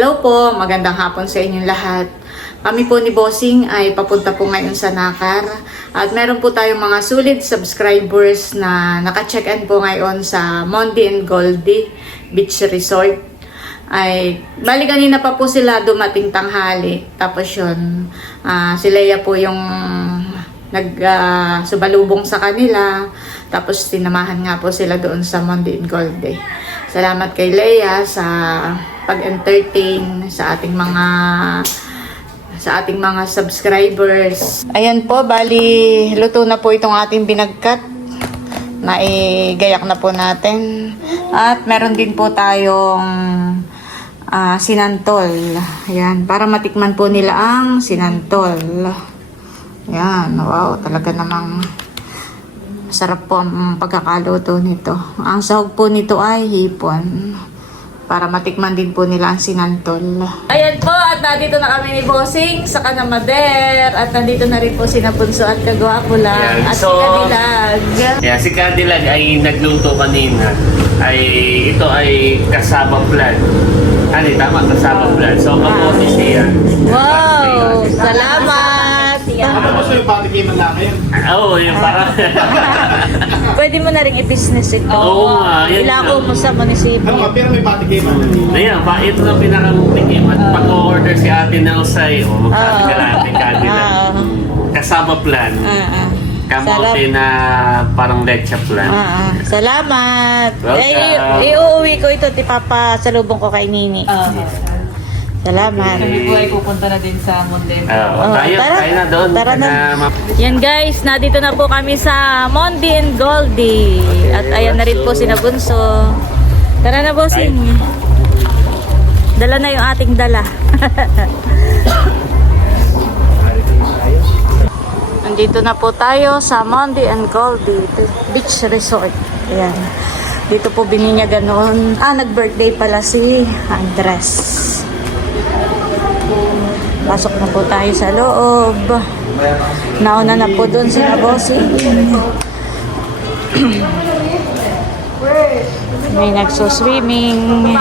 Hello po, magandang hapon sa inyong lahat. Kami po ni Bossing ay papunta po ngayon sa Nakar. At meron po tayong mga sulit subscribers na naka-check-in po ngayon sa Mondi and Goldie Beach Resort. Bali kanina pa po sila dumating tanghali. Tapos yun, si Leia po yung nagsubalubong sa kanila. Tapos tinamahan nga po sila doon sa Mondi and Goldie. Salamat kay Leia sa pag-entertain sa ating mga subscribers. Ayan po, bali luto na po itong ating binagkat. Naigayak na po natin. At meron din po tayong sinantol. Ayan, para matikman po nila ang sinantol. Ayan, wow, talaga namang masarap po ang pagkakaluto nito. Ang sahog po nito ay hipon. Para matikman din po nila ang sinantol. Ayan po, at nandito na kami ni Bossing sa Kanamader. At nandito na rin po si Napunso at Kagwapo lang. Ayan, at so, si Kadilag. Yeah, si Kadilag ay nagluto kanina. Ito ay kasaba flan. Tama, kasaba flan. So, kamote siya. Wow! Salamat! Ano mo sa'yo, bakit kayo malaki yan? Oo, yung parang... Pwede mo na rin i-business ito. Oo nga, yan Ilako nga. mo sa munisipyo. Ano nga, pero may bakit kayo malaki. Ayan, ito na pinakamuting. At pag-order si Ate Nelsay, magsabi ka natin, Kadilag. Kasaba flan. Kamote na parang leche flan. Salamat! Welcome. Iuuwi ko ito, papasalubong ko kay Nini. Salamat. Kami po ay pupunta na din sa Mondi. Tayo na doon. Tara na. Yan guys, nandito na po kami sa Mondi and Goldie. At ayan na rin po si Nabunso. Tara na, Bossing. Dala na yung ating dala. Nandito na po tayo sa Mondi and Goldie Beach Resort. Ayan. Dito po bininyagan noon. Nag-birthday pala si Andres. Pasok na po tayo sa loob. Nauna na po doon si Bossing. May nagsuswimming.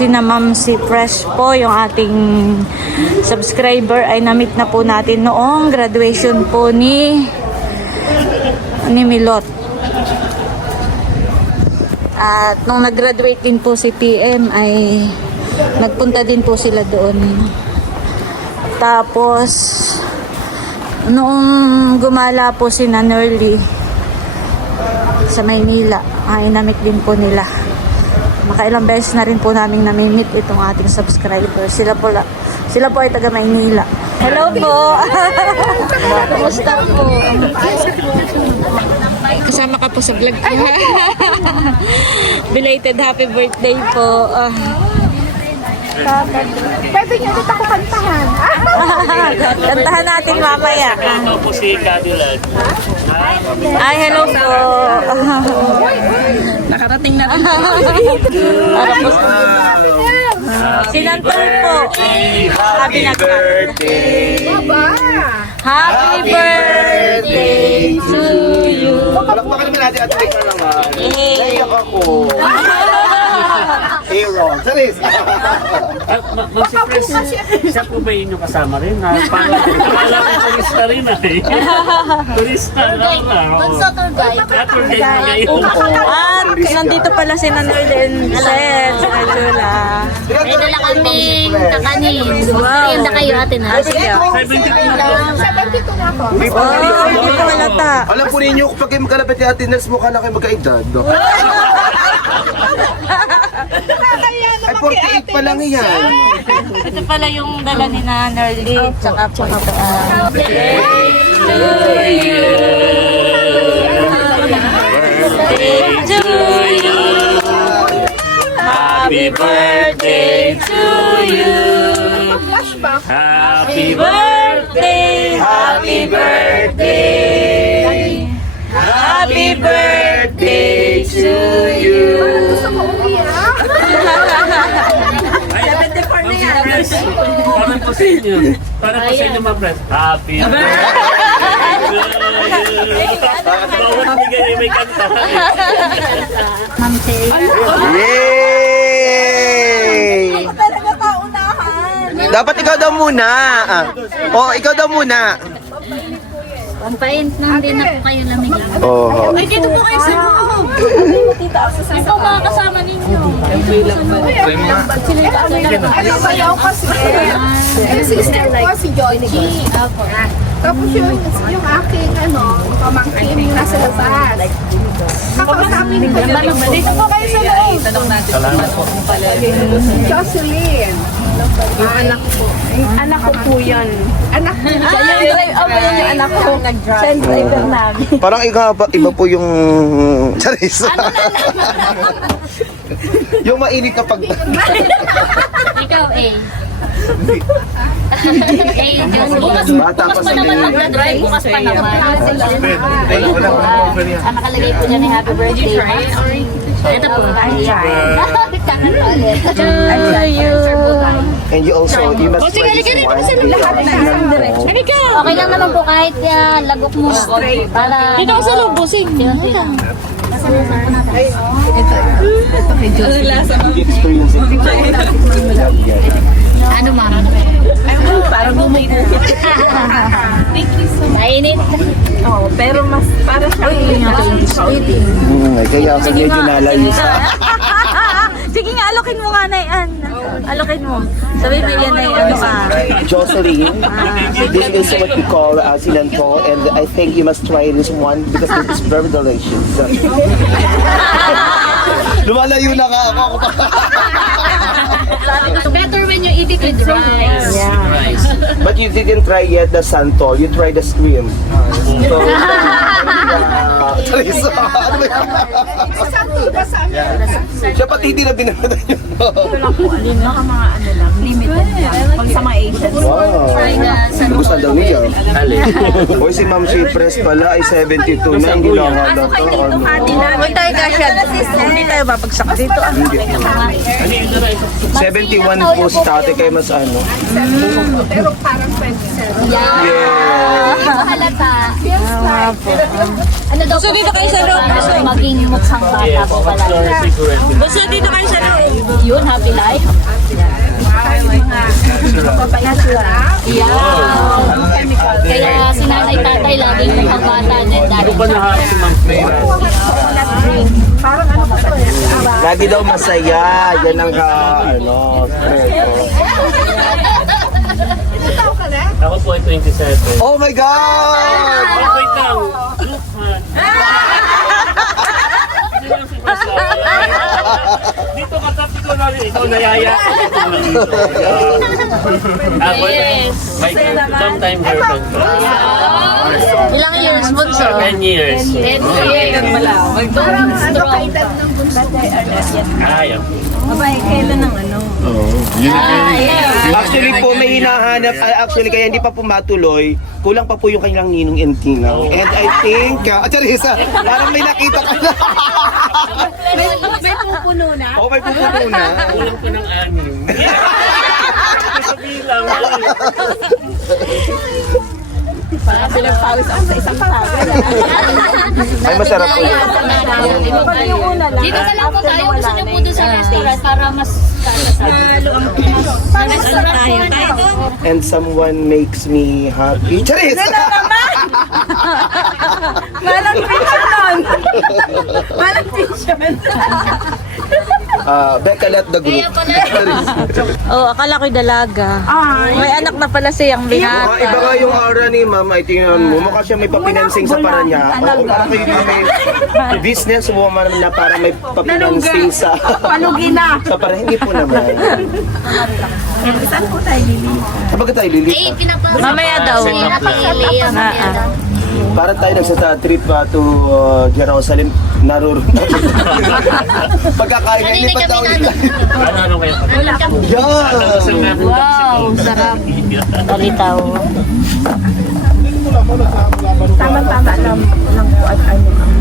Ma'am si Fresh po, yung ating subscriber, ay na-meet na po natin noong graduation po ni Milot. At nung nag-graduate din po si PM ay nagpunta din po sila doon. Tapos noong gumala po si Nanerly sa Maynila ay na-meet din po nila. Makailang beses na rin po namin nami-meet itong ating subscriber. Sila po ay taga Maynila. Hello po. Kumusta po? Kasama ka po sa vlog ko. Belated happy birthday po. Pwede nyo dito ako kantahan. Kantahan natin mamaya. Ito po si Kadilag. Ay, hello po. Nakarating na rin. Para po sinantol po. Happy birthday. Happy birthday to you. Palakpakan naman natin at wait na naman. Naiyak ako. Aaron. Saris. Si Chris, siya po ba yun yung kasama rin? Parang akala ko turista rin Turista lang Tour guide. Tour guide na ngayon. At nandito pala si Nanoy din. Sir, si Jula. May dala kaming kakanin. Wow. Ayun na kayo atin ha. 72 na po. 72 na po. Oh, hindi ko halata. Alam po ninyo, kapag kayo magkalapit ni Ate Nels, mukha na kayo magkaedad. No? Ay, 48 pa lang yan. Ito pala yung dala ni Nanerly. Tsaka po ito. Happy birthday to you. Happy birthday, happy birthday. Happy birthday to you. Parang po sa inyo. Parang po sa inyo, mga friends. Happy birthday to you. Bawat bigay may kanta. Ma'am Tay. Yay! Okay. Talaga paunahan. Dapat ikaw daw muna. Ikaw daw muna. Pampaint nang din na po kayo lamig. Oo. Ay, dito po kayo sa loob. Ito mga kasama ninyo. Sayaw kasi. Sister ko si Georgie. Tapos yung aking pamangkin yung nasa labas. Kakausapin ko yun. Dito po kayo sa loob. Tanong natin kung pala. Jocelyn. Anak ko po yan. Anak ko. Yung anak ko. Siya yung driver namin. Parang iba po yung... Charis. Yung mainit kapag... Ikaw eh. Bukas Bata pa pa si naman Lily. magdadrive. Bukas pa naman. Ang nakalagay po dyan ng happy birthday. Ito po. Tangan ulit. And you also, you must try this one. Okay lang naman po kahit lagok mo. Para... Dito ka sa loob, busing. Experience it. Ano ma'am? Parang bumigil. Mainit. Oo, pero mas para sa Kaya ako medyo nalayo sa... Sige nga, alokin mo nga na yan. Alokin mo. Sabi mo yan na ano ka. Jocelyn, this is what we call sinantol, and I think you must try this one because it is very delicious. Lumalayo na ka ako. Better when you eat it with rice. Rice. But you didn't try yet the santol, you tried the scream. So, siya pati hindi na binanatan yun. limited yan. Pag sa mga Asian. Wow. Try na sa Gusto daw niya. Alin? Hoy, si Ma'am Shipres pala ay 72 na, hindi lang halata. Huwag tayo kasya. Hindi tayo babagsak dito. 71 po si tate kay mas ano. Pero parang 27. Yeah. Halata. Ano daw Gusto dito kayo sa loob. maging mukhang bata po pala. Gusto dito kayo sa loob. Yun, happy life. Yeah. Kaya si nanay tatay laging mukhang bata niya. Ano ba lahat si Ma'am Freya? Lagi daw masaya. Yan ang Ako po ay 27. Oh my God! Wait lang. Dito ka tapos ko na rin. Ikaw nayaya. Ako Yes. may sometime girlfriend ko. Ilang years, bunso? 10 years. 10 years. Strong. Ayaw. Kailan ng ano? Actually po, may hinahanap. Actually, kaya hindi pa po matuloy. Kulang pa po yung kanilang ninong and tinang. And I think, Charissa, parang may nakita ka na. May pupuno na? Oo, may pupuno na. Kulang ko ng 6. Sabihin lang. Parang pinagpawis ako sa isang tawag. Ay, masarap po yun. Dito na lang po tayo. Gusto niyo po doon sa restaurant para mas tayo. And someone makes me happy. Charissa! Malang picture nun! Malang picture! Beccalet the group. Oh, akala ko'y dalaga. May anak na pala siyang binata. Iba nga yung aura ni Ma'am, ay tingnan mo. Mukha siya may papinansing sa Paranaque. Oo, parang may business woman na parang may papinansing sa... Palugina! Sa parang hindi po naman. Saan po tayo lili? Kapag tayo lilit, Eh, pinapasok. Mamaya daw. Pinapili. Mamaya daw. parang tayo trip to Jerusalem, naroon. Pagkakain na, Kanina lipat kami daw na nila. Ano kayo? Yan! Wow, sarap. Palitaw. Tama-tama lang po at ano ang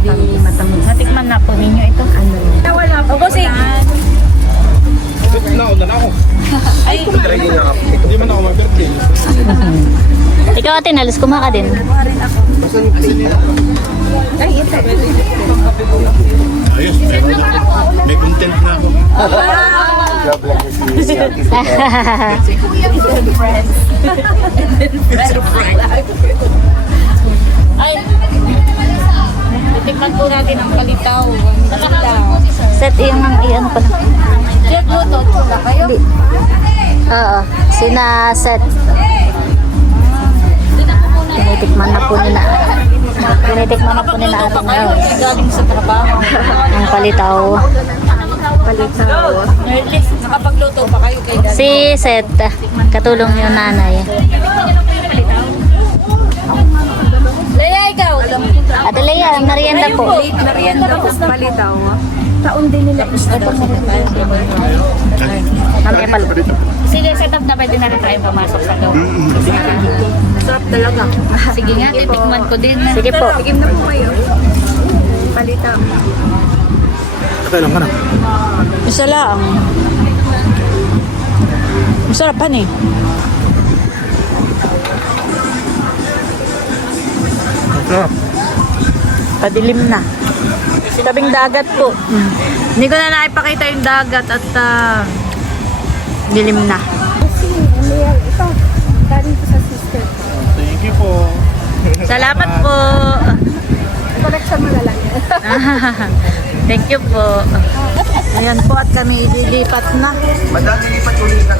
hindi matamig. Natikman na po ninyo ito. Ano? Wala po. O kasi... Try din nga ako. Ikaw ate, nalis kumaka din. Ayos, may content na ako. God bless you si Ate Sita. Ay, titikman po natin ang palitaw. Set yung ano pa na. Jet luto na kayo? Oo, sina-set. Tinitikman na po nila. Tinitikman na po nila ating galing sa trabaho. Ang palitaw. Nakapagluto pa kayo kay Daddy? Si Seth, katulong yung nanay. Leia, ikaw? Ate Leia, merienda po. Merienda po palitaw. Taon din nila Mamaya pala. Sige, set up na pwede na rin tayo pumasok sa loob. Sarap talaga. Sige nga, titikman ko din. Sige po. Sige na po kayo. Palitaw. Kailan ka na? Isa lang. Masarapan eh. Padilim na. Tabing dagat po. Hindi ko na naipakita yung dagat at dilim na. Ito, galing po sa sister. Thank you po. Salamat po. Collection mo na lang yan. Thank you po. Ayan po at kami ililipat na. Madami lipat ulit na.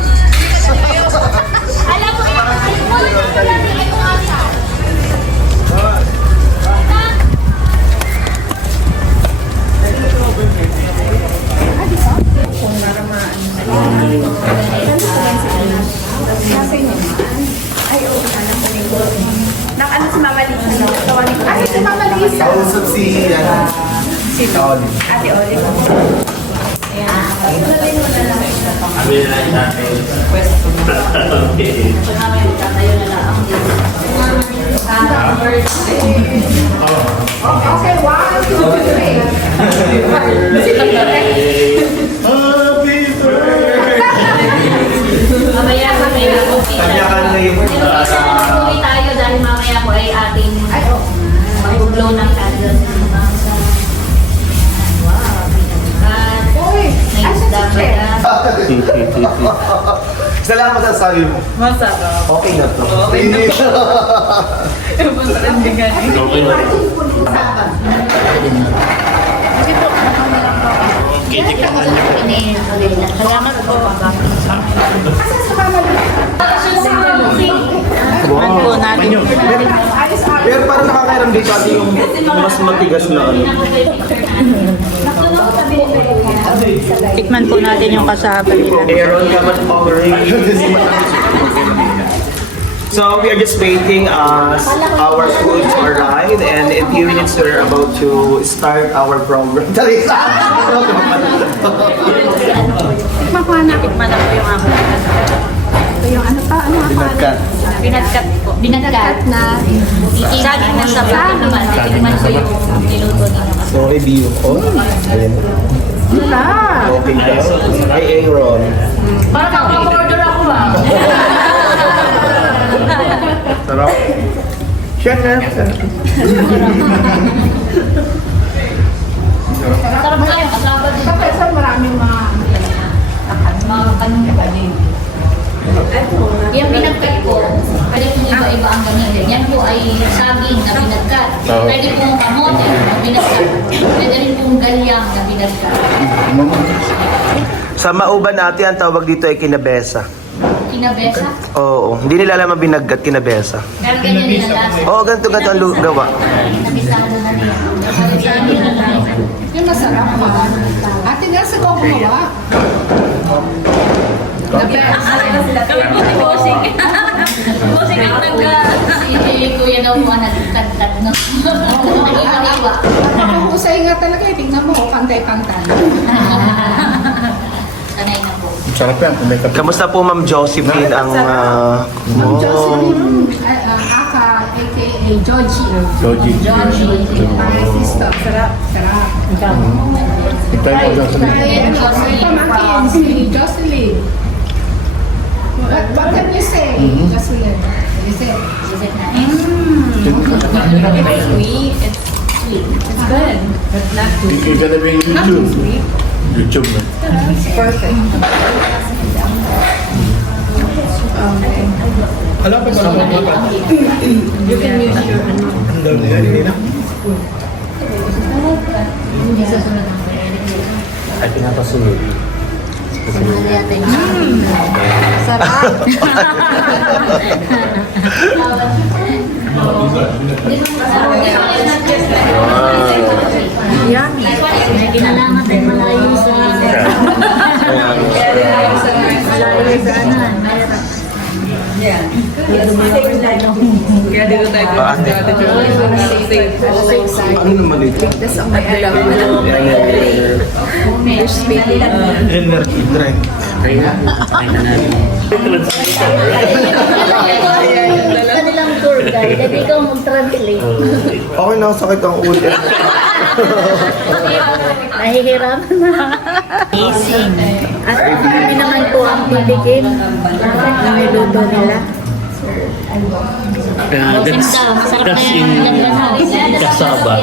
Nakano si Mama Lisa? Tawagin ko. Ay, si Mama Lisa. Kausap si Oli. Ate Olive. Kami na lang natin. Okay. Okay, 1, 2, 3. Mamaya kami Kanyakan na yun. Uwi tayo dahil mamaya ko ay ating mag-blow ng candles. Uy, ay, sa chicken. Salamat sa sabi mo. Masarap. Okay na to. Okay na rin. Okay, tignan ka niyo. Salamat po. Wow. Man po natin. Pero parang nakakairam dito ate yung mas matigas na ano. Tikman po natin yung kasama nila. Aaron, come on, offering. So we are just waiting as our food to arrive, and in few minutes we're about to start our program. Makuha na. Tikman na po yung aking kasama. Ito yung ano pa? Ano ako? Binagkat po. Binagkat na. Saging na sa Sa naman. Titikman ko yung niluto nila. So review. Oh, ayan. Okay daw. Hi Aaron. Parang ako-order ako Sarap. Siya na. Sarap kayo. Kasama din. Sa Quezon, maraming mga Mga kanong din. Yung binagkat ko, pwede kong iba-iba ang gamitin. Yan po ay saging na binagkat. Pwede pong kamote na binagkat. Pwede rin pong galyang na binagkat. Sa mauban natin, ang tawag dito ay kinabesa. Kinabesa. Oo, hindi nila alam ang binaggat kinabesa. Pero ganyan din ang lasa. Oo, ganito ang gawa. Nabisado na niya. Nabisado na niya. yung masarap pa. Ate Nelsa ko gumawa. The best. Bossing. Bossing ang si Kuya daw po nagkantad, no? Nakikaliwa. Napakahusay nga talaga. Tingnan mo, pantay-pantay. Sanay na po. Sarap yan, kung may kape. Kamusta po Ma'am Josephine ang... Ma'am Jocelyn, Aka, a.k.a. Georgie. Joji. My sister. Sarap. Sarap. Hintay mo dyan sa May pamangkin si Jocelyn. What can you say, Jocelyn? You say, Is it nice? You're gonna be in YouTube. YouTube na. Alam pa ba naman mga Ang dami na, hindi na. Ay, pinapasunod. Sarap. Yummy. May kinalangan tayo malayo sa... Malayo sa ano. Ano naman ito? Energy drink. Kaya na natin. Kanilang tour guide, hindi ikaw mag-translate. Okay na, sakit ang ulo. Nahihirapan na. Amazing. At kami naman po ang titikim na niluto nila. Masarap na yung lagyan Kasaba.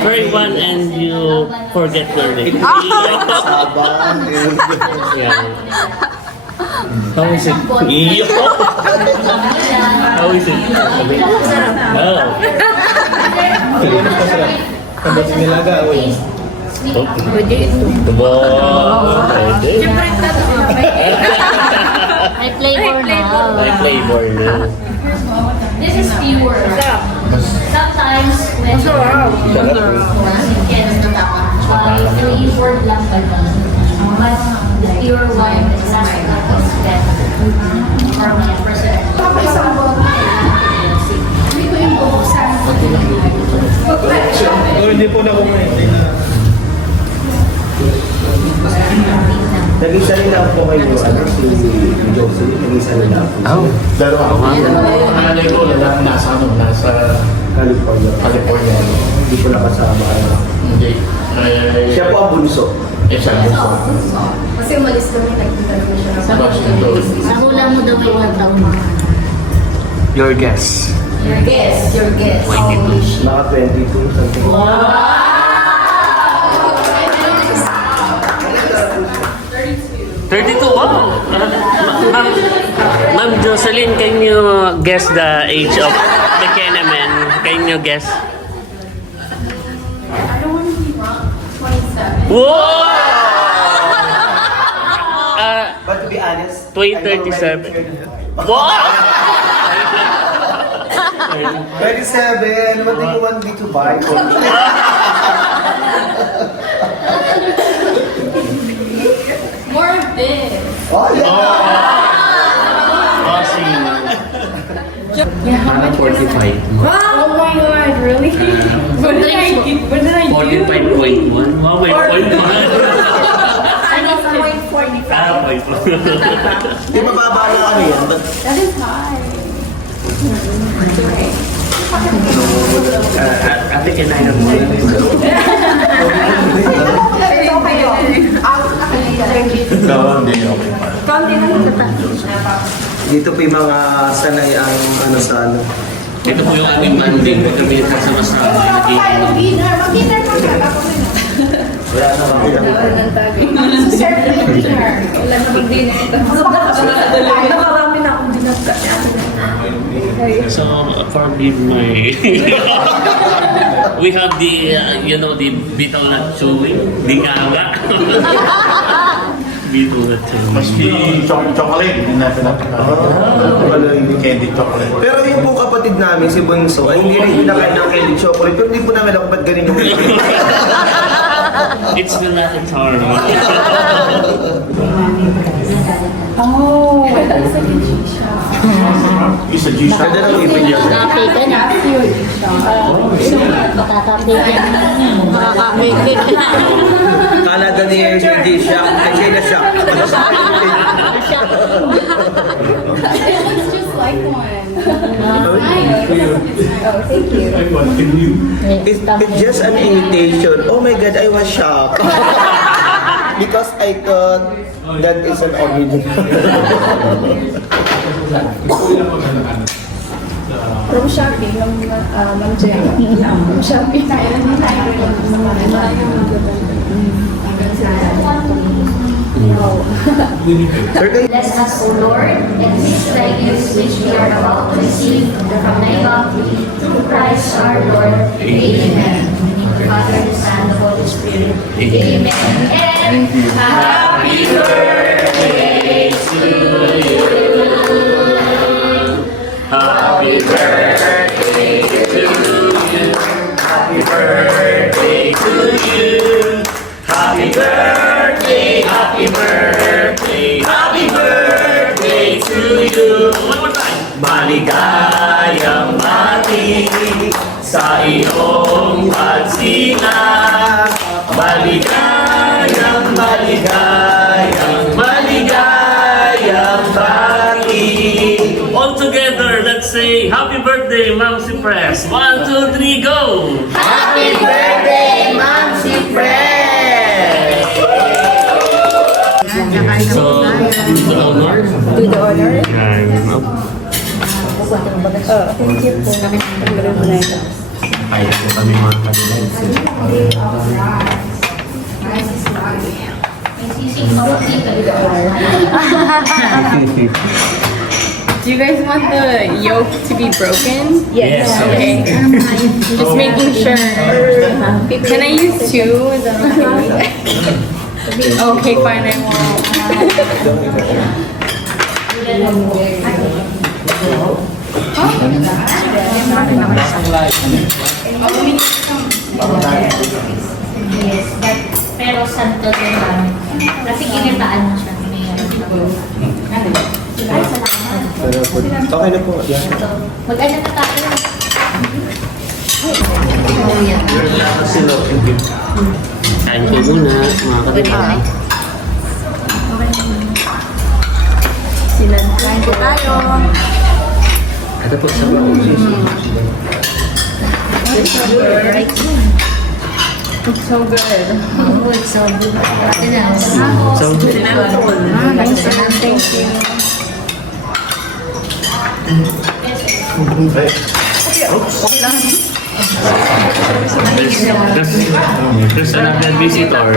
Try one and you forget your name. Yeah. How is it? Iyo. How is it? Oh. Kapag nilaga, uy. Pwede ito. Wow. Pwede. May flavor na. May flavor na. This is pure. Sometimes when flavored lang pala. But the pure wine is better. For me, personally. Hindi po na kumain. Nag-isa nila po kayo, si Josie, nag-isa nila po. Dalawa. Nanay ko, nasa California. Hindi ko nakasama. Hindi. Siya po ang bunso. Siya po. Kasi umalis kami, nagpunta naman siya ng Washington. Sa hula mo daw may 1 taon. Your guess. Your guess, your guess. Mga 22, something. 32, wow! Ma'am Jocelyn, can you guess the age of the Kenemen? Can you guess? I don't want to be wrong. 27. Wow! But to be honest, 37. Wow! 27, what do you want me to buy for you? More big. Oh, yeah! Awesome. 45. Oh my god, really? What did I do? 45.1. Wow, may point one. I know 45. Ah, point one. Di mababa na kami yan, but That is high. Ate, kinain mo. Hindi, okay. dito po yung mga sanay ang ano sa ano. Ito po yung aming banding. Kami kasama-sama. Wala na kami. So, forgive my... We have the, the bitola chewing. Di kaga. Bitola chewing. Maski chocolate, hindi natin Wala hindi. candy chocolate. Pero yung po kapatid namin, si Bunso, ay hindi rin nakain ng candy chocolate. Pero hindi po namin alam kung ba't ganun yung It's the lucky charm. Isa G-Shock. Ganda ng ipin niya. Kape ka na. Makakape ka na. Makaka-make it. Canada ni G Shock. Ay, siya na Shock. It's just like one. It's just an imitation. Oh my God, I was shocked. Because I thought that is an original. From Shopee, Ma'am Jen. From Shopee. Bless us, O Lord, and these thy gifts which we are about to receive from thy bounty, through Christ our Lord. Amen. In the name of the Father, the Son, and the Holy Spirit. Amen. And happy birthday to you. Happy birthday to you. Happy birthday to you. Happy birthday, happy birthday, happy birthday to you. One more time. Maligayang mati sa iyong pagsinag. Maligayang, maligayang, maligayang bati. All together, let's say happy birthday, Ma'am Cypress. 1, 2, 3, go! Happy birthday, Ma'am Cypress! So, to the honor. Do the honor. Yan. Thank you po. Tanggalin mo na ito. Kaya po kami mga kandidates. Sising mawag dito. Do you guys want the yolk to be broken? Yes. Okay. Just making sure. Can I use two? Is that okay? Okay, fine, I won't. Yes, pero santo din lang. Kasi kinitaan mo siya. Ay, salamat. Okay na po. Yeah. Mag-ano na tayo? Kain po muna, mga kandidates. Kain po tayo. Ito po sa mga It's so good. Oh, it's so good. Ate na. So, Thank you. there's another visitor.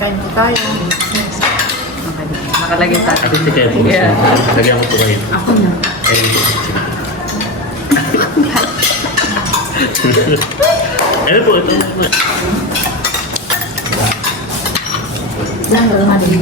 Kain po tayo. Nakalagay tayo. Ate, sige po. Lagyan ko po kayo. Ako na. Kain po. Ano po ito? Lang, madali.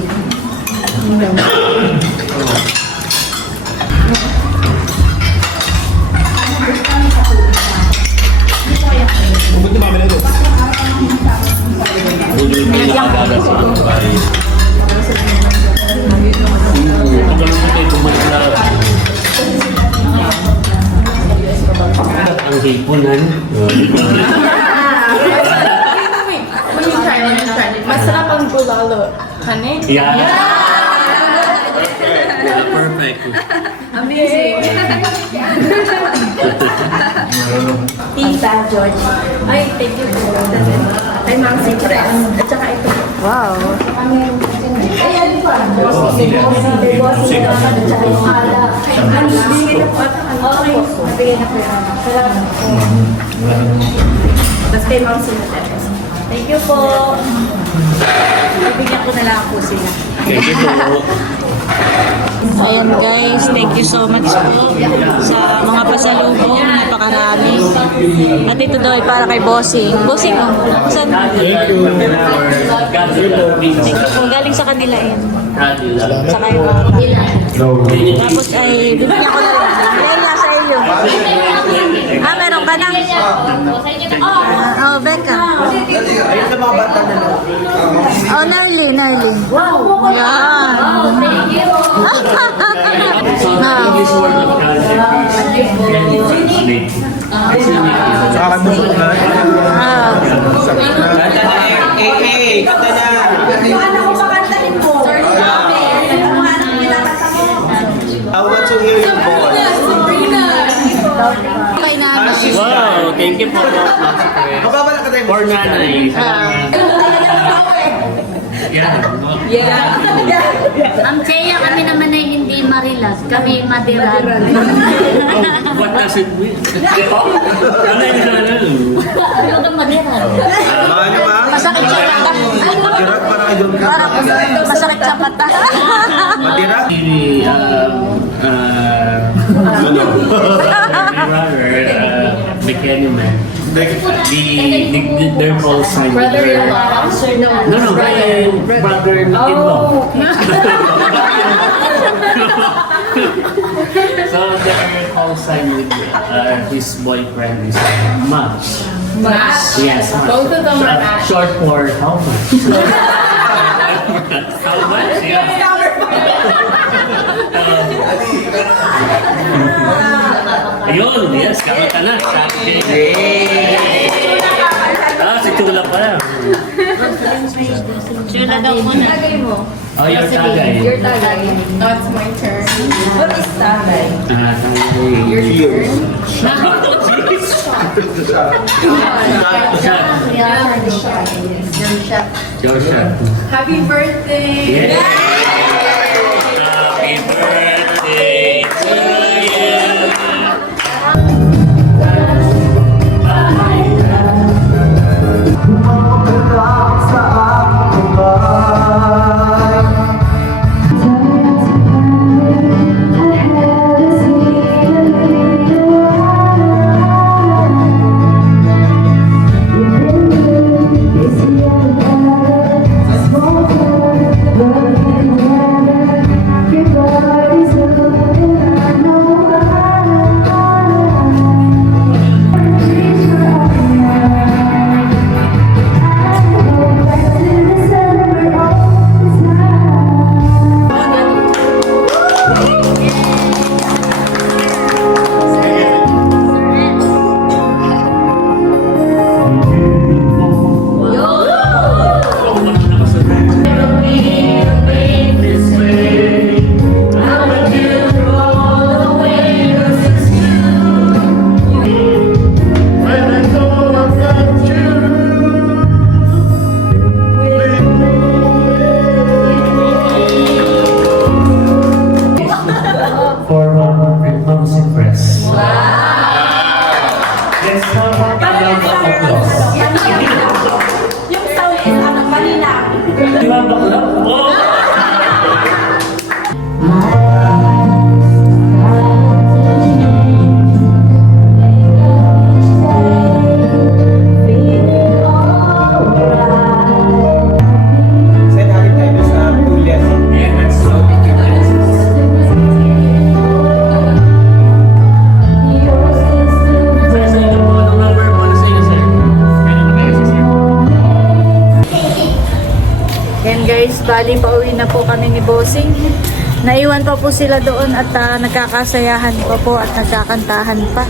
Ang hipunan. Masarap ang bulalo. Honey? Yeah. Perfect. Amazing. Tita George. Ay, thank you po. Ay, Ma'am Cypress. At saka ito. Wow. Ayan pa. Bossing. Bossing naman. At saka yung ala. Bigyan na po at Okay. Mabigyan na po yan. Salamat po. Tapos kay Ma'am Cypress. Thank you po. Bibigyan ko na lang po sila. Thank you po. Ayan guys, thank you so much po sa mga pasalubong, napakarami. At ito daw ay para kay Bossing. Bossing, oh. Saan? Thank you. God Thank you po. Galing sa kanila yan. bless. Sa kayo. Tapos ay, bibigyan ko na lang. Leila, sa iyo. Ah, meron ka na? Oh, Becca. Ayun na mga bata na lang. Oh, Nerly. Yan. Thank you. Ah. This word of God. Saka mo na. Ah. I want to hear your voice. Kay nanay. Wow, thank you po. Mababala ka tayo. For nanay. Ah. Yan. Ang Cheya, kami naman ay hindi marilas. Kami madiran. What does it mean? Ano yung Ano ka madiran? Ano ba? Masakit sa mata. Madirat para kayo doon. Parang masakit sa mata. Madirat? McKenny man. Their call sign. Brother-in-law? No, brother-in-law. So their call sign with his boyfriend is much. Match. Yes, much. Both of them are match. Short for how much? How much? Yeah. Ayun, yes, kakita na. Sabi. Si Chula pa yan. Chula daw muna. Oh, your tagay. Your tagay. Now it's my turn. What is tagay? Your turn. Your shot. Happy birthday! Yeah. Happy birthday to you. For Republic Press. Wow! Let's have a round of applause. Yung sound is ano, kanina. Di ba bakla? Oh! Send natin tayo sa Julius. Yeah, that's so. Yan guys, bali pauwi na po kami ni Bossing. Naiwan pa po sila doon at nagkakasayahan pa po at nagkakantahan pa.